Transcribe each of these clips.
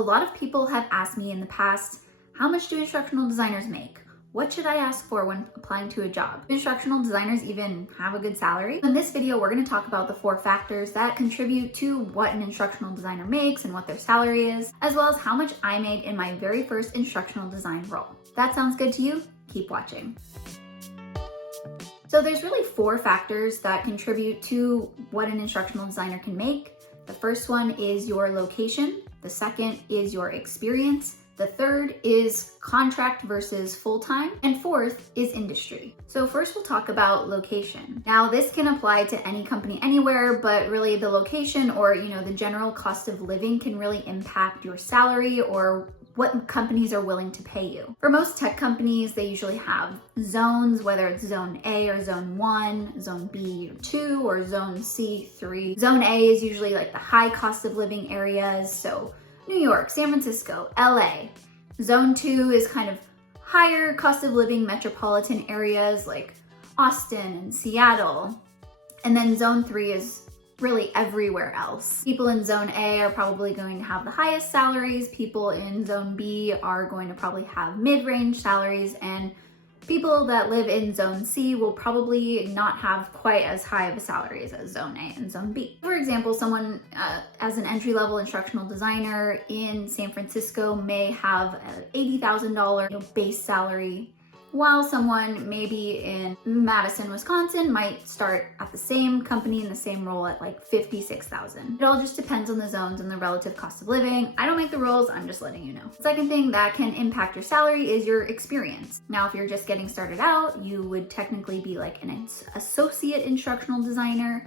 A lot of people have asked me in the past, how much do instructional designers make? What should I ask for when applying to a job? Do instructional designers even have a good salary? In this video, we're going to talk about the 4 factors that contribute to what an instructional designer makes and what their salary is, as well as how much I made in my very first instructional design role. If that sounds good to you? Keep watching. So there's really 4 factors that contribute to what an instructional designer can make. The first one is your location. The second is your experience. The third is contract versus full-time, and fourth is industry. So first we'll talk about location. Now this can apply to any company anywhere, but really the location or the general cost of living can really impact your salary or what companies are willing to pay you. For most tech companies, they usually have zones, whether it's zone A or zone 1, zone B or 2, or zone C, 3. Zone A is usually like the high cost of living areas, so New York, San Francisco, LA. Zone 2 is kind of higher cost of living metropolitan areas like Austin and Seattle. And then Zone 3 is really everywhere else. People in Zone A are probably going to have the highest salaries. People in Zone B are going to probably have mid-range salaries, and people that live in Zone C will probably not have quite as high of a salaries as Zone A and Zone B. For example, someone as an entry-level instructional designer in San Francisco may have an $80,000 base salary, while someone maybe in Madison, Wisconsin might start at the same company in the same role at like $56,000. It all just depends on the zones and the relative cost of living. I don't make the rules, I'm just letting you know. The second thing that can impact your salary is your experience. Now, if you're just getting started out, you would technically be like an associate instructional designer.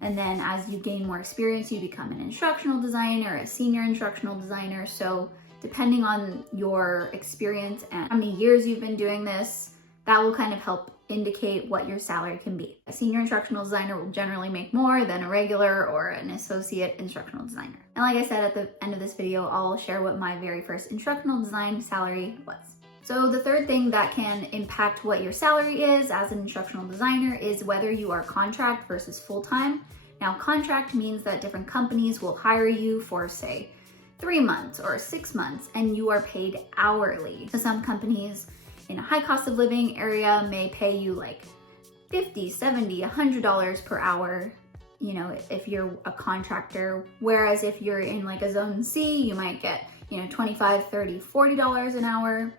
And then as you gain more experience, you become an instructional designer, a senior instructional designer. So depending on your experience and how many years you've been doing this, that will kind of help indicate what your salary can be. A senior instructional designer will generally make more than a regular or an associate instructional designer. And like I said, at the end of this video, I'll share what my very first instructional design salary was. So the third thing that can impact what your salary is as an instructional designer is whether you are contract versus full-time. Now, contract means that different companies will hire you for, say, 3 months or 6 months, and you are paid hourly. So some companies in a high cost of living area may pay you like $50, $70, $100 per hour, if you're a contractor. Whereas if you're in like a zone C, you might get, $25, $30, $40 an hour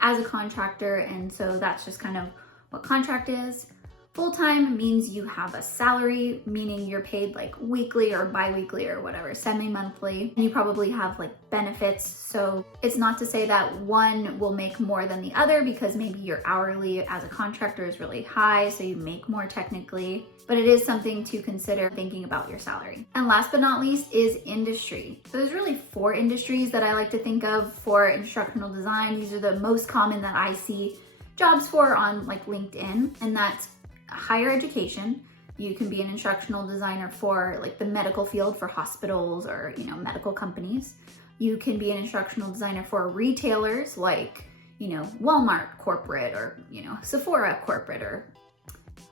as a contractor. And so that's just kind of what contract is. Full-time means you have a salary, meaning you're paid like weekly or bi-weekly or whatever, semi-monthly. You probably have like benefits. So it's not to say that one will make more than the other, because maybe your hourly as a contractor is really high, so you make more technically, but it is something to consider thinking about your salary. And last but not least is industry. So there's really 4 industries that I like to think of for instructional design. These are the most common that I see jobs for on like LinkedIn, and that's higher education. You can be an instructional designer for like the medical field for hospitals or medical companies. You can be an instructional designer for retailers like Walmart corporate or Sephora corporate or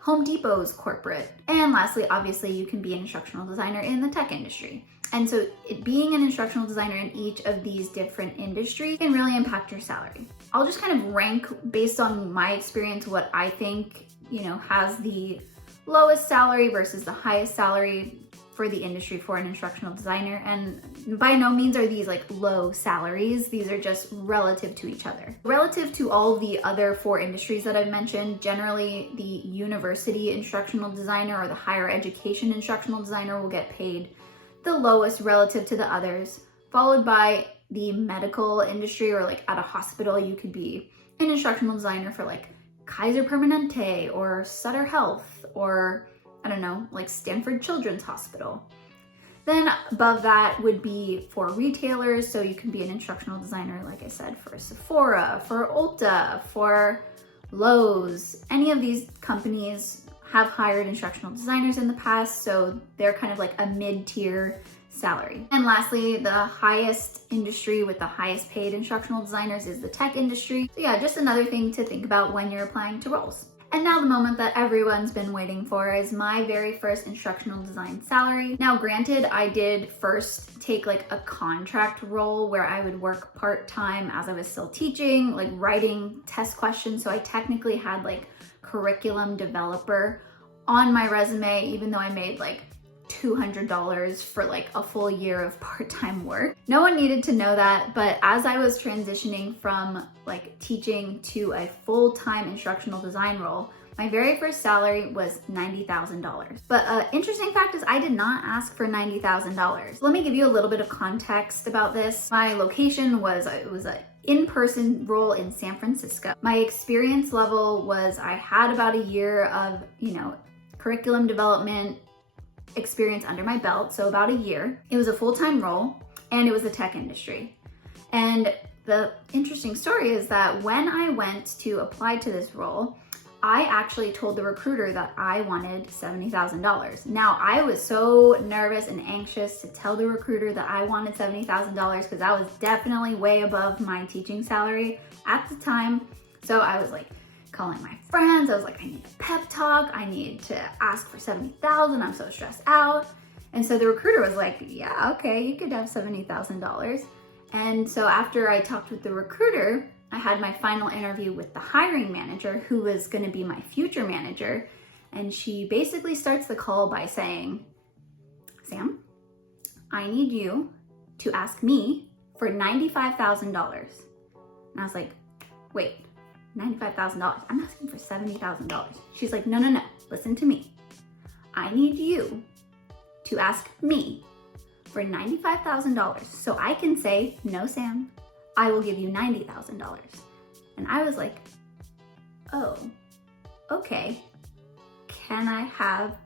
Home Depot's corporate. And lastly, obviously, you can be an instructional designer in the tech industry. And so being an instructional designer in each of these different industries can really impact your salary. I'll just kind of rank based on my experience what I think has the lowest salary versus the highest salary for the industry for an instructional designer. And by no means are these like low salaries. These are just relative to each other. Relative to all the other 4 industries that I've mentioned, generally the university instructional designer or the higher education instructional designer will get paid the lowest relative to the others, followed by the medical industry, or like at a hospital, you could be an instructional designer for like Kaiser Permanente or Sutter Health or I don't know, like Stanford Children's Hospital. Then above that would be for retailers. So you can be an instructional designer, like I said, for Sephora, for Ulta, for Lowe's. Any of these companies have hired instructional designers in the past, so they're kind of like a mid-tier salary. And lastly, the highest industry with the highest paid instructional designers is the tech industry. So yeah, just another thing to think about when you're applying to roles. And now the moment that everyone's been waiting for is my very first instructional design salary. Now granted, I did first take like a contract role where I would work part-time as I was still teaching, like writing test questions. So I technically had like curriculum developer on my resume, even though I made like $200 for like a full year of part-time work. No one needed to know that, but as I was transitioning from like teaching to a full-time instructional design role, my very first salary was $90,000. But interesting fact is I did not ask for $90,000. Let me give you a little bit of context about this. My location was, it was an in-person role in San Francisco. My experience level was I had about a year of, curriculum development experience under my belt, so about a year. It was a full-time role and it was the tech industry. And the interesting story is that when I went to apply to this role, I actually told the recruiter that I wanted $70,000. Now, I was so nervous and anxious to tell the recruiter that I wanted $70,000 because that was definitely way above my teaching salary at the time. So I was like calling my friends. I was like, I need a pep talk. I need to ask for $70,000. I'm so stressed out. And so the recruiter was like, yeah, okay, you could have $70,000. And so after I talked with the recruiter, I had my final interview with the hiring manager, who was going to be my future manager. And she basically starts the call by saying, Sam, I need you to ask me for $95,000. And I was like, wait, $95,000. I'm asking for $70,000. She's like, no, listen to me. I need you to ask me for $95,000 so I can say, no, Sam, I will give you $90,000. And I was like, oh, okay. Can I have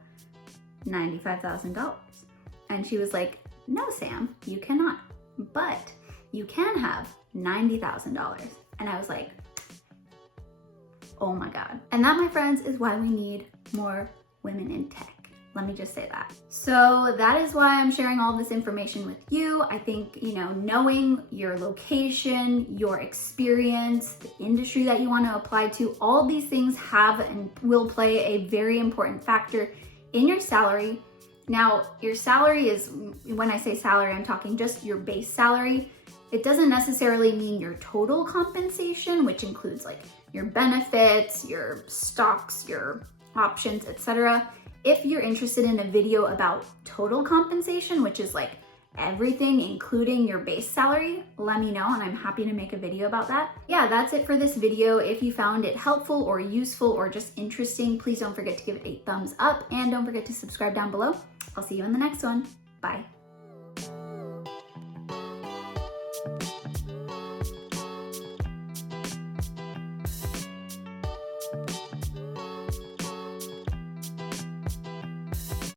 $95,000? And she was like, no, Sam, you cannot, but you can have $90,000. And I was like, oh my God. And that, my friends, is why we need more women in tech. Let me just say that. So that is why I'm sharing all this information with you. I think, knowing your location, your experience, the industry that you want to apply to, all these things have and will play a very important factor in your salary. Now, your salary is, when I say salary, I'm talking just your base salary. It doesn't necessarily mean your total compensation, which includes like your benefits, your stocks, your options, etc. If you're interested in a video about total compensation, which is like everything, including your base salary, let me know and I'm happy to make a video about that. Yeah, that's it for this video. If you found it helpful or useful or just interesting, please don't forget to give it a thumbs up and don't forget to subscribe down below. I'll see you in the next one. Bye.